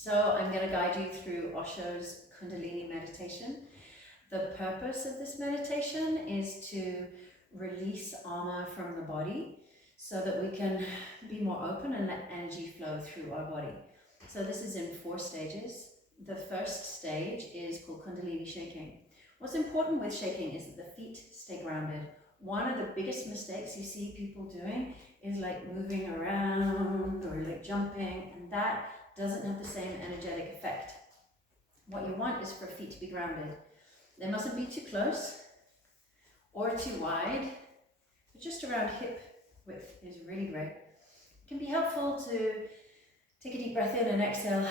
So I'm going to guide you through Osho's Kundalini meditation. The purpose of this meditation is to release armor from the body so that we can be more open and let energy flow through our body. So this is in 4 stages. The first stage is called Kundalini shaking. What's important with shaking is that the feet stay grounded. One of the biggest mistakes you see people doing is like moving around or like jumping, and that doesn't have the same energetic effect. What you want is for feet to be grounded. They mustn't be too close or too wide, but just around hip width is really great. It can be helpful to take a deep breath in and exhale,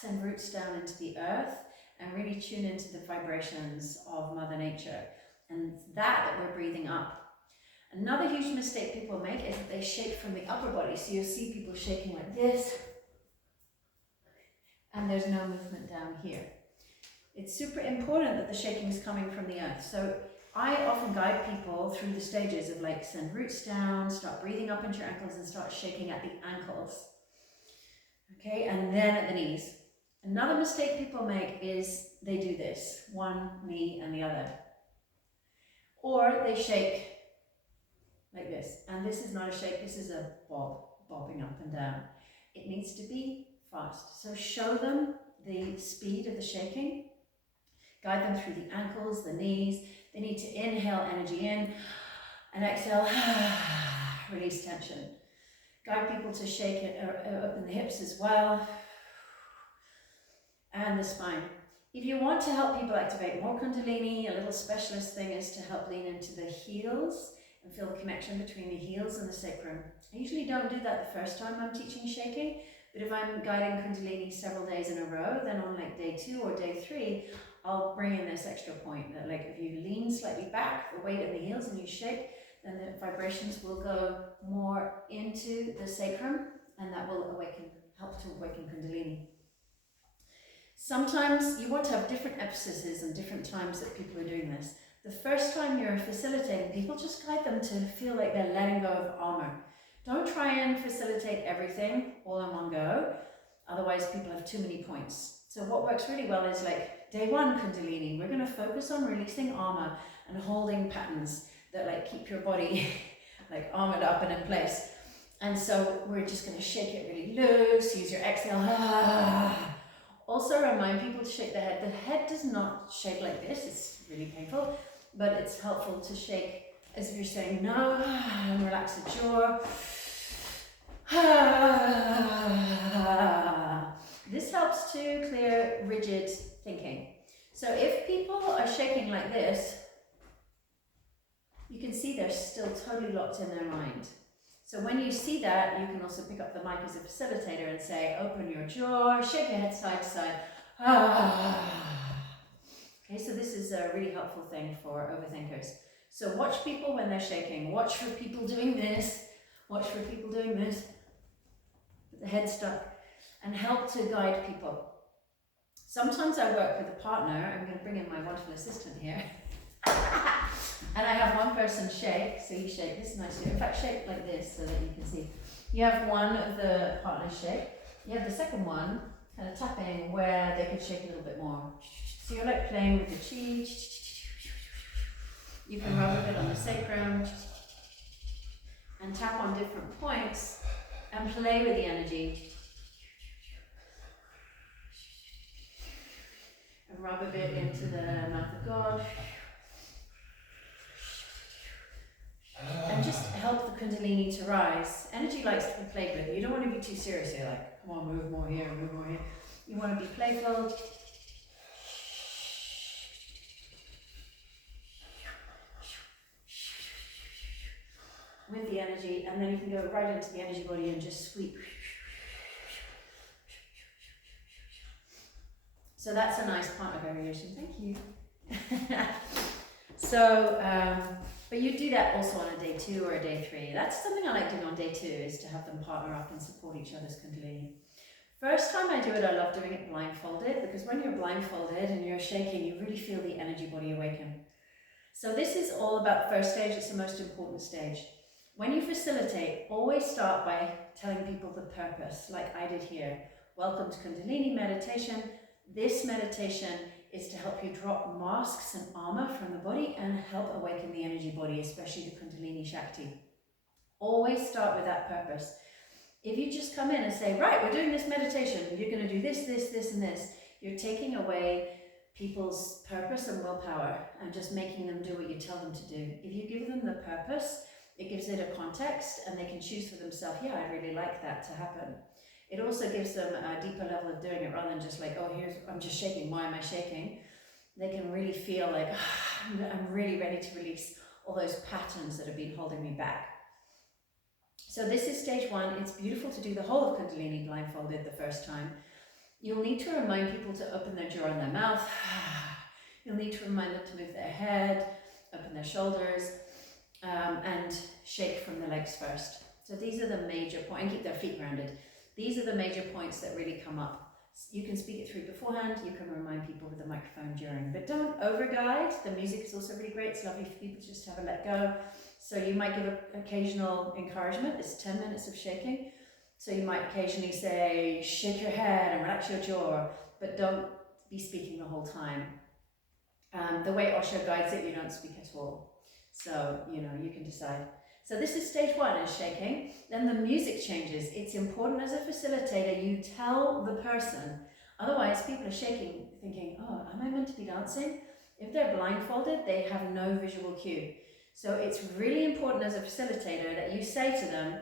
send roots down into the earth and really tune into the vibrations of Mother Nature, and that we're breathing up. Another huge mistake people make is that they shake from the upper body. So you'll see people shaking like this, and there's no movement down here. It's super important that the shaking is coming from the earth. So I often guide people through the stages of like send roots down, start breathing up into your ankles and start shaking at the ankles. Okay, and then at the knees. Another mistake people make is they do this, one knee and the other. Or they shake like this. And this is not a shake, this is a bobbing up and down. It needs to be fast. So show them the speed of the shaking. Guide them through the ankles, the knees. They need to inhale energy in and exhale, release tension. Guide people to shake it, open the hips as well, and the spine. If you want to help people activate more Kundalini, a little specialist thing is to help lean into the heels and feel the connection between the heels and the sacrum. I usually don't do that the first time I'm teaching shaking, but if I'm guiding Kundalini several days in a row, then on like day 2 or day 3, I'll bring in this extra point that like if you lean slightly back, the weight of the heels, and you shake, then the vibrations will go more into the sacrum, and that will help to awaken Kundalini. Sometimes you want to have different emphases and different times that people are doing this. The first time you're facilitating people, just guide them to feel like they're letting go of armor. Don't try and facilitate everything all in one go, otherwise people have too many points. So what works really well is like day 1 Kundalini, we're going to focus on releasing armor and holding patterns that like keep your body like armored up and in place. And so we're just going to shake it really loose, use your exhale. Also remind people to shake the head. The head does not shake like this, it's really painful, but it's helpful to shake as if you're saying no, and relax the jaw. This helps to clear rigid thinking. So if people are shaking like this, you can see they're still totally locked in their mind. So when you see that, you can also pick up the mic as a facilitator and say, open your jaw, shake your head side to side. Okay, so this is a really helpful thing for overthinkers. So watch people when they're shaking. Watch for people doing this. Watch for people doing this. Put the head stuck. And help to guide people. Sometimes I work with a partner. I'm going to bring in my wonderful assistant here. And I have one person shake, so you shake, this is nice too. In fact, shake like this so that you can see. You have one of the partners shake. You have the second one kind of tapping where they could shake a little bit more. So you're like playing with the chi. You can rub a bit on the sacrum and tap on different points and play with the energy. And rub a bit into the mouth of God. And just help the Kundalini to rise. Energy likes to be played with. You don't want to be too serious here, like, come on, move more here, move more here. You want to be playful. With the energy, and then you can go right into the energy body and just sweep. So that's a nice partner variation. Thank you. But you do that also on a day 2 or a day 3. That's something I like doing on day 2, is to have them partner up and support each other's Kundalini. First time I do it, I love doing it blindfolded, because when you're blindfolded and you're shaking, you really feel the energy body awaken. So this is all about first stage. It's the most important stage. When you facilitate, always start by telling people the purpose, like I did here. welcome to Kundalini Meditation. This meditation is to help you drop masks and armor from the body and help awaken the energy body, especially the Kundalini Shakti. Always start with that purpose. If you just come in and say, right, we're doing this meditation, you're going to do this, this, this, and this, you're taking away people's purpose and willpower and just making them do what you tell them to do. If you give them the purpose, it gives it a context and they can choose for themselves, yeah, I really like that to happen. It also gives them a deeper level of doing it rather than just like, oh, I'm just shaking, why am I shaking? They can really feel like, I'm really ready to release all those patterns that have been holding me back. So this is stage 1. It's beautiful to do the whole of Kundalini blindfolded the first time. You'll need to remind people to open their jaw and their mouth. You'll need to remind them to move their head, open their shoulders, and shake from the legs first. So these are the major points, and keep their feet grounded. These are the major points that really come up. You can speak it through beforehand, you can remind people with the microphone during, but don't over-guide. The music is also really great. It's lovely for people to just have a let go. So you might give occasional encouragement. It's 10 minutes of shaking. So you might occasionally say, shake your head and relax your jaw, but don't be speaking the whole time. The way Osho guides it, you don't speak at all. So, you can decide. So this is stage 1, is shaking. Then the music changes. It's important as a facilitator, you tell the person. Otherwise, people are shaking, thinking, oh, am I meant to be dancing? If they're blindfolded, they have no visual cue. So it's really important as a facilitator that you say to them,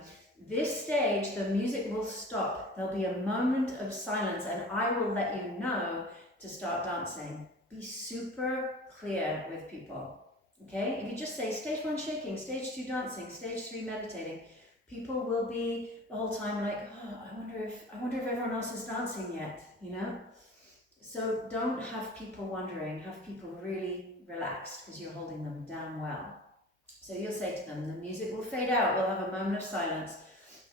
this stage, the music will stop. There'll be a moment of silence and I will let you know to start dancing. Be super clear with people, okay? If you just say stage 1 shaking, stage 2 dancing, stage 3 meditating, people will be the whole time like, oh, I wonder if everyone else is dancing yet, So don't have people wondering, have people really relaxed because you're holding them down well. So you'll say to them, the music will fade out, we'll have a moment of silence,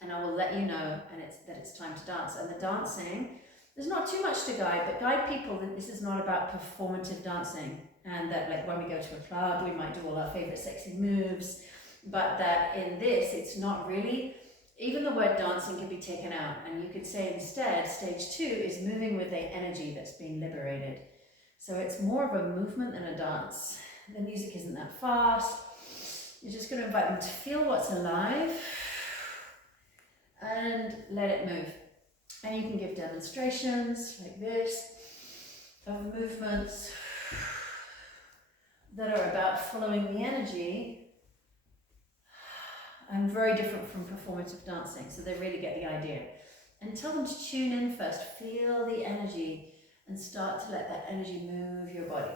and I will let you know that it's time to dance. And the dancing, there's not too much to guide, but guide people that this is not about performative dancing, and that like when we go to a club, we might do all our favorite sexy moves, but that in this, it's not really, even the word dancing can be taken out, and you could say instead, stage 2 is moving with the energy that's been liberated. So it's more of a movement than a dance. The music isn't that fast. You're just going to invite them to feel what's alive and let it move. And you can give demonstrations like this of movements that are about following the energy and very different from performative dancing. So they really get the idea. And tell them to tune in first, feel the energy and start to let that energy move your body.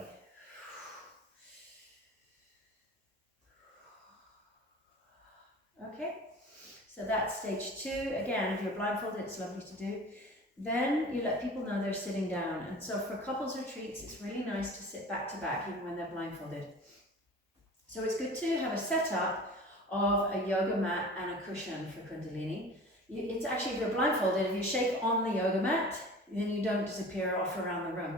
Okay, so that's stage 2. Again, if you're blindfolded, it's lovely to do. Then you let people know they're sitting down. And so for couples retreats, it's really nice to sit back to back even when they're blindfolded. So it's good to have a setup of a yoga mat and a cushion for Kundalini. It's actually, if you're blindfolded, if you shake on the yoga mat, then you don't disappear off around the room.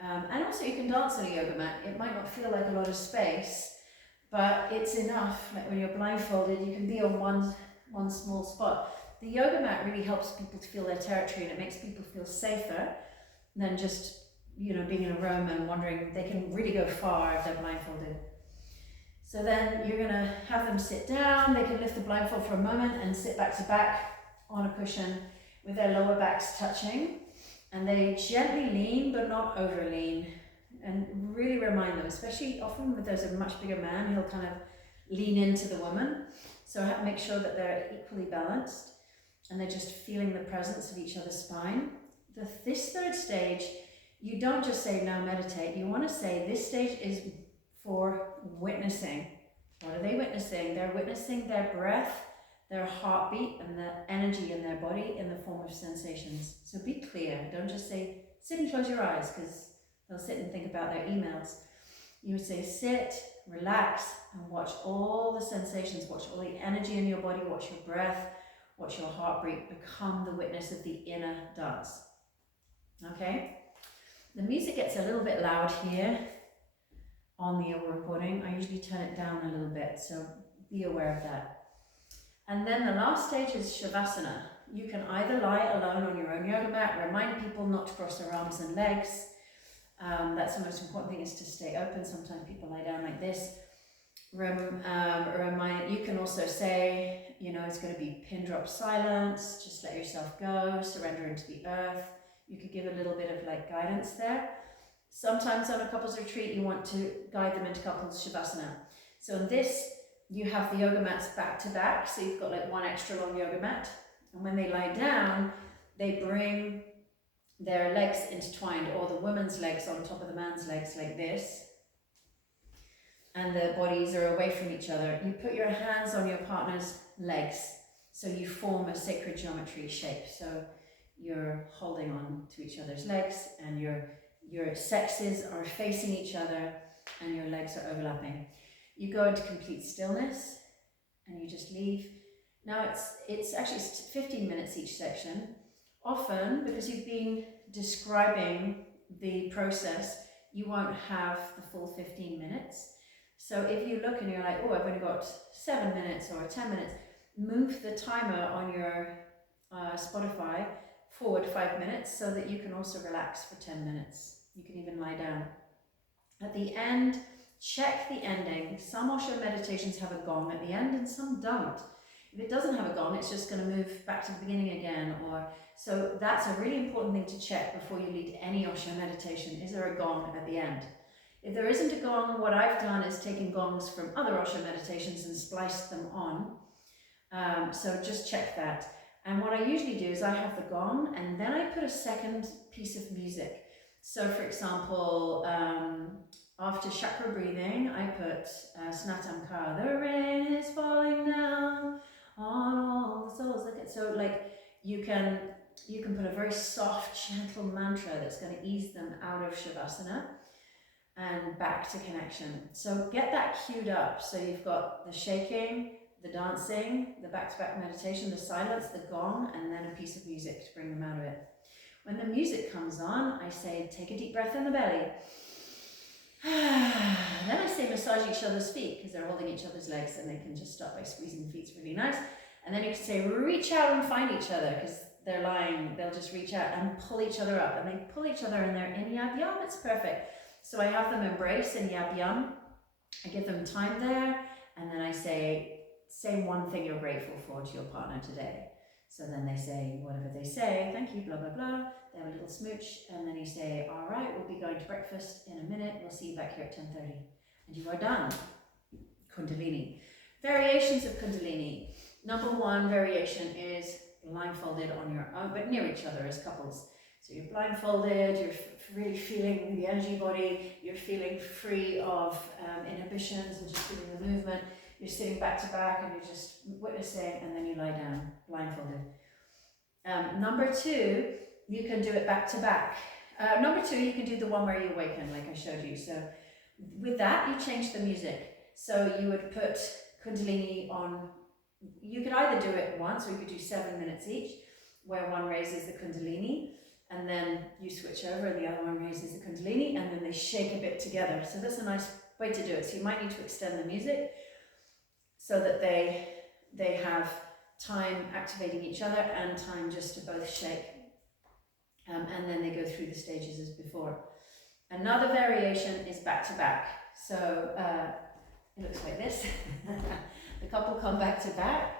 And also you can dance on a yoga mat. It might not feel like a lot of space, but it's enough. Like when you're blindfolded, you can be on one small spot. The yoga mat really helps people to feel their territory, and it makes people feel safer than just, being in a room and wondering. They can really go far if they're blindfolded. So then you're gonna have them sit down. They can lift the blindfold for a moment and sit back to back on a cushion with their lower backs touching. And they gently lean, but not over lean. And really remind them, especially often with there's a much bigger man, he'll kind of lean into the woman. So make sure that they're equally balanced and they're just feeling the presence of each other's spine. This third stage, you don't just say now meditate. You want to say this stage is for witnessing. What are they witnessing? They're witnessing their breath, their heartbeat, and the energy in their body in the form of sensations. So be clear. Don't just say sit and close your eyes, because they'll sit and think about their emails. You would say sit, relax, and watch all the sensations, watch all the energy in your body, watch your breath, watch your heartbeat, become the witness of the inner dance. Okay? The music gets a little bit loud here on the recording. I usually turn it down a little bit, so be aware of that. And then the last stage is Shavasana. you can either lie alone on your own yoga mat, remind people not to cross their arms and legs. That's the most important thing, is to stay open. Sometimes people lie down like this. Remind, you can also say, you know, it's going to be pin drop silence, just let yourself go, surrender into the earth. You could give a little bit of like guidance there. Sometimes on a couples retreat, you want to guide them into couples Shavasana. So in this, you have the yoga mats back to back, so you've got like one extra long yoga mat. And when they lie down, they bring their legs intertwined, or the woman's legs on top of the man's legs like this. And the bodies are away from each other. You put your hands on your partner's legs, so you form a sacred geometry shape. So you're holding on to each other's legs, and your sexes are facing each other, and your legs are overlapping. You go into complete stillness, and you just leave. Now it's actually 15 minutes each section. Often, because you've been describing the process, you won't have the full 15 minutes. So if you look and you're like, oh, I've only got 7 minutes or 10 minutes, move the timer on your Spotify forward 5 minutes, so that you can also relax for 10 minutes. You can even lie down. At the end, check the ending. Some Osho meditations have a gong at the end and some don't. If it doesn't have a gong, it's just going to move back to the beginning again. So that's a really important thing to check before you lead any Osho meditation. Is there a gong at the end? If there isn't a gong, what I've done is taken gongs from other Osho meditations and spliced them on. So just check that. And what I usually do is I have the gong, and then I put a second piece of music. So for example, after chakra breathing, I put Snatam Ka, the rain is falling down on all the souls. So like you can put a very soft, gentle mantra that's going to ease them out of Shavasana and back to connection. So get that queued up. So you've got the shaking, the dancing, the back-to-back meditation, the silence, the gong, and then a piece of music to bring them out of it. When the music comes on, I say, take a deep breath in the belly. Then I say, massage each other's feet, because they're holding each other's legs, and they can just start by squeezing the feet. It's really nice. And then you can say, reach out and find each other, because they're lying. They'll just reach out and pull each other up, and they pull each other, and they're in yab yum. It's perfect. So I have them embrace in yab yum. I give them time there, and then I say one thing you're grateful for to your partner today. So then they say whatever they say, thank you, blah, blah, blah. They have a little smooch, and then you say, all right, we'll be going to breakfast in a minute. We'll see you back here at 10:30. And you are done. Kundalini. Variations of Kundalini. Number one variation is blindfolded on your own, but near each other as couples. So you're blindfolded, you're really feeling the energy body, you're feeling free of inhibitions and just feeling the movement. You're sitting back to back and you're just witnessing, and then you lie down, blindfolded. Number two, you can do it back to back. Number two, you can do the one where you awaken, like I showed you. So with that, you change the music. So you would put Kundalini on, you could either do it once, or you could do 7 minutes each, where one raises the Kundalini, and then you switch over and the other one raises the Kundalini, and then they shake a bit together. So that's a nice way to do it. So you might need to extend the music so that they have time activating each other and time just to both shake. And then they go through the stages as before. Another variation is back to back. So it looks like this. The couple come back to back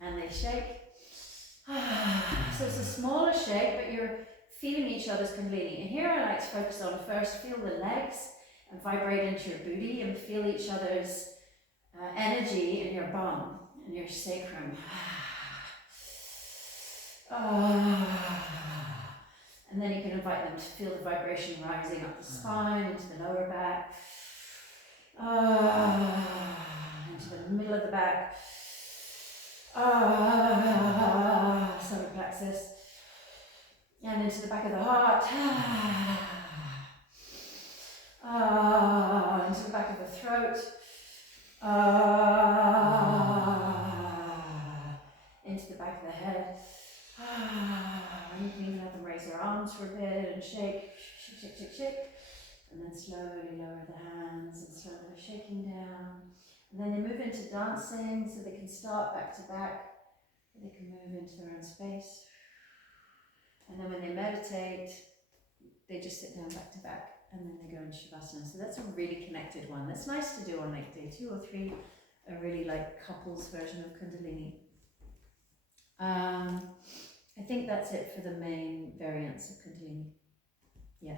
and they shake. So it's a smaller shake, but you're feeling each other's Kundalini. And here I like to focus on first, feel the legs and vibrate into your booty and feel each other's energy in your bum and your sacrum. And then you can invite them to feel the vibration rising up the spine, into the lower back, into the middle of the back, solar plexus, and into the back of the heart, into the back of the throat, into the back of the head. And you can even have them raise their arms for a bit and shake, shake, shake, shake, shake. And then slowly lower the hands and slowly shaking down. And then they move into dancing, so they can start back to back. They can move into their own space. And then when they meditate, they just sit down back to back and then they go into Shavasana. So that's a really connected one. That's nice to do on like day 2 or 3, a really like couples version of Kundalini. I think that's it for the main variants of Kundalini. Yeah.